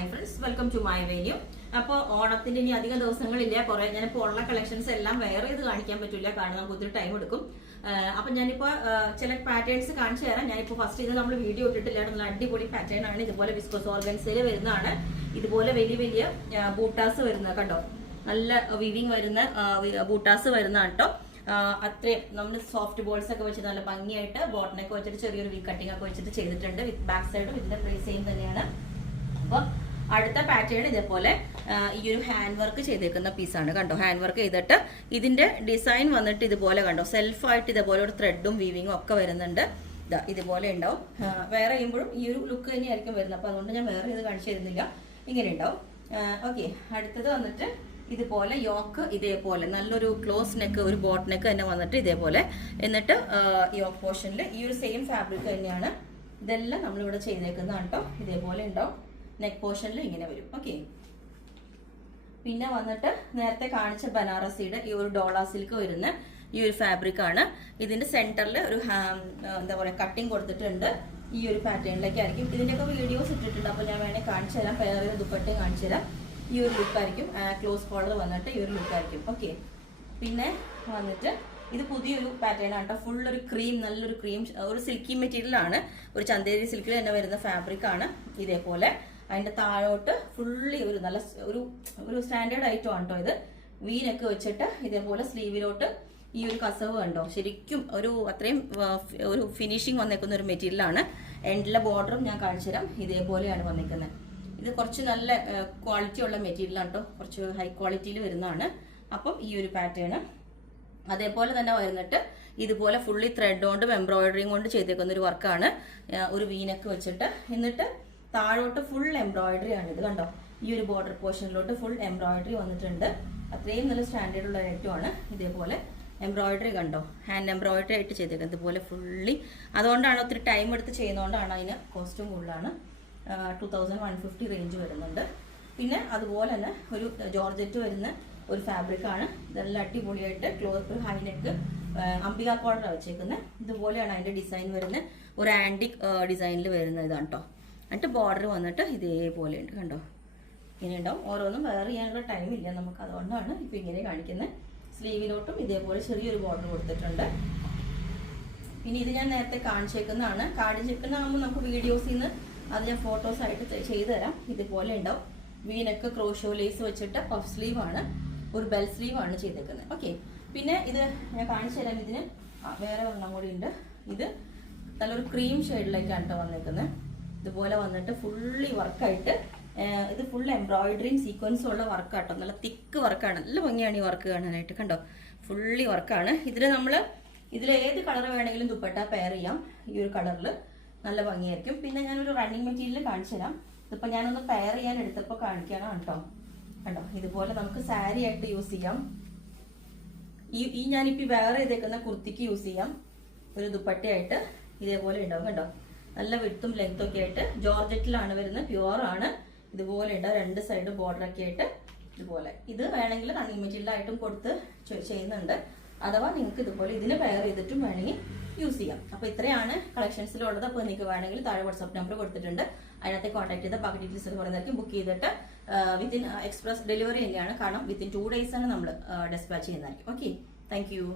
Hi friends, welcome to my video. അപ്പോൾ ഓണത്തിന്റെ ഇനി അധികം ദിവസങ്ങളില്ല. കുറെ ഞാനിപ്പോൾ ഉള്ള കളക്ഷൻസ് എല്ലാം വേറെ ഇത് കാണിക്കാൻ പറ്റില്ല, കാരണം നമുക്ക് ഒത്തിരി ടൈം എടുക്കും. അപ്പൊ ഞാനിപ്പോൾ ചില പാറ്റേൺസ് കാണിച്ചു തരാം. ഞാനിപ്പോൾ ഫസ്റ്റ് ഇത് നമ്മൾ വീഡിയോ ഇട്ടിട്ടില്ല. നല്ല അടിപൊളി പാറ്റേൺ ആണ്. ഇതുപോലെ വിസ്കോസ് ഓർഗൻസയിൽ വരുന്നതാണ്. ഇതുപോലെ വലിയ വലിയ ബൂട്ടാസ് വരുന്നത് കണ്ടോ, നല്ല വിവിങ് വരുന്ന ബൂട്ടാസ് വരുന്നതാണ് കേട്ടോ. അത്രയും നമ്മൾ സോഫ്റ്റ് ബോൾസ് ഒക്കെ വെച്ച് നല്ല ഭംഗിയായിട്ട് ബോട്ടനൊക്കെ വെച്ചിട്ട് ചെറിയൊരു വി കട്ടിംഗ് ഒക്കെ വെച്ചിട്ട് ചെയ്തിട്ടുണ്ട്. വിത്ത് ബാക്ക് സൈഡും ഇതിന്റെ പ്ലേസ് സെയിം തന്നെയാണ്. അപ്പൊ അടുത്ത പാറ്റേൺ ഇതേപോലെ ഈ ഒരു ഹാൻഡ് വർക്ക് ചെയ്തേക്കുന്ന പീസാണ് കണ്ടോ. ഹാൻഡ് വർക്ക് ചെയ്തിട്ട് ഇതിന്റെ ഡിസൈൻ വന്നിട്ട് ഇതുപോലെ കണ്ടോ, സെൽഫായിട്ട് ഇതുപോലെ ഒരു ത്രെഡും വീവിങ്ങും ഒക്കെ വരുന്നുണ്ട്. ഇതുപോലെ ഉണ്ടാവും. വേറെ ചെയ്യുമ്പോഴും ഈ ഒരു ലുക്ക് തന്നെയായിരിക്കും വരുന്നത്. അപ്പൊ അതുകൊണ്ട് ഞാൻ വേറെ ഇത് കാണിച്ചു തരുന്നില്ല, ഇങ്ങനെ ഉണ്ടാവും. ഓക്കെ, അടുത്തത് വന്നിട്ട് ഇതുപോലെ യോക്ക് ഇതേപോലെ നല്ലൊരു ക്ലോസ് നെക്ക്, ഒരു ബോട്ട് നെക്ക് തന്നെ വന്നിട്ട് ഇതേപോലെ. എന്നിട്ട് യോക്ക് പോർഷനിൽ ഈ ഒരു സെയിം ഫാബ്രിക് തന്നെയാണ്. ഇതെല്ലാം നമ്മളിവിടെ ചെയ്തേക്കുന്നതാണ് കേട്ടോ. ഇതേപോലെ ഉണ്ടാവും. നെക്ക് പോർഷനിൽ ഇങ്ങനെ വരും. ഓക്കെ, പിന്നെ വന്നിട്ട് നേരത്തെ കാണിച്ച ബനാറസിയുടെ ഈ ഒരു ഡോള സിൽക്ക് വരുന്ന ഈ ഒരു ഫാബ്രിക് ആണ്. ഇതിന്റെ സെന്ററിൽ ഒരു എന്താ പറയുക കട്ടിങ് കൊടുത്തിട്ടുണ്ട്. ഈ ഒരു പാറ്റേണിലേക്കായിരിക്കും. ഇതിന്റെയൊക്കെ വീഡിയോസ് ഇട്ടിട്ടുണ്ട്, അപ്പോൾ ഞാൻ വേണേൽ കാണിച്ചു തരാം. പേര് ദുപ്പട്ടയും കാണിച്ചു തരാം. ഈ ഒരു ലുക്കായിരിക്കും. ക്ലോസ് കോളർ വന്നിട്ട് ഈ ഒരു ലുക്കായിരിക്കും. ഓക്കെ, പിന്നെ വന്നിട്ട് ഇത് പുതിയൊരു പാറ്റേൺ ആണ് കേട്ടോ. ഫുൾ ഒരു ക്രീം, നല്ലൊരു ക്രീം, ഒരു സിൽക്കി മെറ്റീരിയൽ ആണ്. ഒരു ചന്തേരി സിൽക്കിൽ തന്നെ വരുന്ന ഫാബ്രിക് ആണ്. ഇതേപോലെ അതിന്റെ താഴോട്ട് ഫുള്ളി ഒരു നല്ല ഒരു സ്റ്റാൻഡേർഡ് ഐറ്റം ആണ് കേട്ടോ. ഇത് വീനൊക്കെ വെച്ചിട്ട് ഇതേപോലെ സ്ലീവിലോട്ട് ഈ ഒരു കസവ് കണ്ടോ, ശരിക്കും ഒരു അത്രയും ഒരു ഫിനിഷിങ് വന്നേക്കുന്ന ഒരു മെറ്റീരിയൽ ആണ്. എൻഡിലെ ബോർഡറും ഞാൻ കാണിച്ചു തരാം. ഇതേപോലെയാണ് വന്നിരിക്കുന്നത്. ഇത് കുറച്ച് നല്ല ക്വാളിറ്റി ഉള്ള മെറ്റീരിയൽ ആണ് കേട്ടോ. കുറച്ച് ഹൈ ക്വാളിറ്റിയിൽ വരുന്നതാണ്. അപ്പം ഈ ഒരു പാറ്റേൺ അതേപോലെ തന്നെ വരുന്നിട്ട് ഇതുപോലെ ഫുള്ളി ത്രെഡ് കൊണ്ടും എംബ്രോയിഡറിയും കൊണ്ട് ചെയ്തേക്കുന്ന ഒരു വർക്കാണ്. ഒരു വീനൊക്കെ വെച്ചിട്ട് എന്നിട്ട് താഴോട്ട് ഫുൾ എംബ്രോയിഡറി ആണ്. ഇത് കണ്ടോ, ഈ ഒരു ബോർഡർ പോർഷനിലോട്ട് ഫുൾ എംബ്രോയിഡറി വന്നിട്ടുണ്ട്. അത്രയും നല്ല സ്റ്റാൻഡേർഡ് ഉള്ള ഐറ്റം ആണ്. ഇതേപോലെ എംബ്രോയിഡറി കണ്ടോ, ഹാൻഡ് എംബ്രോയിഡറി ആയിട്ട് ചെയ്തേക്കുന്നത് ഇതുപോലെ ഫുള്ളി. അതുകൊണ്ടാണ് ഒത്തിരി ടൈം എടുത്ത് ചെയ്യുന്നതുകൊണ്ടാണ് അതിന് കോസ്റ്റും കൂടുതലാണ്. 2150 റേഞ്ച് വരുന്നുണ്ട്. പിന്നെ അതുപോലെ തന്നെ ഒരു ജോർജറ്റ് വരുന്ന ഒരു ഫാബ്രിക് ആണ്. ഇതെല്ലാം അടിപൊളിയായിട്ട് ക്ലോത്ത് ഹൈനെക്ക് അംബിക കോളർ വെച്ചേക്കുന്നത്. ഇതുപോലെയാണ് അതിന്റെ ഡിസൈൻ വരുന്നത്. ഒരു ആന്റിക് ഡിസൈനിൽ വരുന്ന ഇതാണ് കേട്ടോ. എന്നിട്ട് ബോർഡർ വന്നിട്ട് ഇതേപോലെ ഉണ്ട് കണ്ടോ, ഇങ്ങനെ ഉണ്ടാവും. ഓരോന്നും വേറെ ചെയ്യാനുള്ള ടൈം ഇല്ല നമുക്ക്, അതുകൊണ്ടാണ് ഇപ്പൊ ഇങ്ങനെ കാണിക്കുന്നത്. സ്ലീവിലോട്ടും ഇതേപോലെ ചെറിയൊരു ബോർഡർ കൊടുത്തിട്ടുണ്ട്. പിന്നെ ഇത് ഞാൻ നേരത്തെ കാണിച്ചേക്കുന്നതാണ്. കാണിച്ചേക്കുന്നതാകുമ്പോൾ നമുക്ക് വീഡിയോസിൽ നിന്ന് അത് ഞാൻ ഫോട്ടോസ് ആയിട്ട് ചെയ്തു തരാം. ഇതുപോലെ ഉണ്ടാവും. വീനൊക്കെ ക്രോഷോ ലേസ് വെച്ചിട്ട് പഫ് സ്ലീവ് ആണ്, ഒരു ബെൽ സ്ലീവ് ആണ് ചെയ്തേക്കുന്നത്. ഓക്കെ, പിന്നെ ഇത് ഞാൻ കാണിച്ചു തരാം. ഇതിന് വേറെ ഒരെണ്ണം കൂടി ഉണ്ട്. ഇത് നല്ലൊരു ക്രീം ഷെയ്ഡിലേക്കാണ് കേട്ടോ വന്നേക്കുന്നത്. ഇതുപോലെ വന്നിട്ട് ഫുള്ളി വർക്കായിട്ട് ഇത് ഫുൾ എംബ്രോയിഡറിയും സീക്വൻസും ഉള്ള വർക്കാട്ടോ. നല്ല തിക്ക് വർക്കാണ്. നല്ല ഭംഗിയാണ് ഈ വർക്ക് കാണാനായിട്ട് കണ്ടോ. ഫുള്ളി വർക്കാണ്. ഇതിൽ ഏത് കളർ വേണമെങ്കിലും ദുപ്പട്ട പെയർ ചെയ്യാം. ഈ ഒരു കളറിൽ നല്ല ഭംഗിയായിരിക്കും. പിന്നെ ഞാനൊരു റണ്ണിങ് മെറ്റീരിയൽ കാണിച്ചു തരാം. ഇതിപ്പോൾ ഞാനൊന്ന് പെയർ ചെയ്യാൻ എടുത്തപ്പോൾ കാണിക്കാനാണ് കേട്ടോ. കണ്ടോ, ഇതുപോലെ നമുക്ക് സാരി ആയിട്ട് യൂസ് ചെയ്യാം. ഈ ഞാനിപ്പോൾ വേറെ ചെയ്തേക്കുന്ന കുർത്തിക്ക് യൂസ് ചെയ്യാം. ഒരു ദുപ്പട്ടയായിട്ട് ഇതേപോലെ ഉണ്ടാവും കണ്ടോ. നല്ല വിട്ടും ലെങ്ത്തും ഒക്കെ ആയിട്ട് ജോർജറ്റിലാണ് വരുന്നത്. പ്യുവർ ആണ്. ഇതുപോലെ ഉണ്ടാവും. രണ്ട് സൈഡ് ബോർഡർ ഒക്കെ ആയിട്ട് ഇതുപോലെ. ഇത് വേണമെങ്കിൽ റണ്ണിങ് മെറ്റീരിയൽ ആയിട്ടും കൊടുത്ത് ചെയ്യുന്നുണ്ട്. അഥവാ നിങ്ങൾക്ക് ഇതുപോലെ ഇതിന് പെയർ ചെയ്തിട്ടും വേണമെങ്കിൽ യൂസ് ചെയ്യാം. അപ്പൊ ഇത്രയാണ് കളക്ഷൻസിലുള്ളത്. അപ്പോൾ നിങ്ങൾക്ക് വേണമെങ്കിൽ താഴെ വാട്സ്ആപ്പ് നമ്പർ കൊടുത്തിട്ടുണ്ട്. അതിനകത്ത് കോൺടാക്ട് ചെയ്ത ബാക്കി ഡീറ്റെയിൽസ് എന്ന് പറയുന്നതായിരിക്കും. ബുക്ക് ചെയ്തിട്ട് വിത്തിൻ എക്സ്പ്രസ് ഡെലിവറി തന്നെയാണ്. കാരണം വിത്തിൻ 2 days ആണ് നമ്മൾ ഡെസ്പാച്ച് ചെയ്യുന്നതായിരിക്കും. Okay, thank you.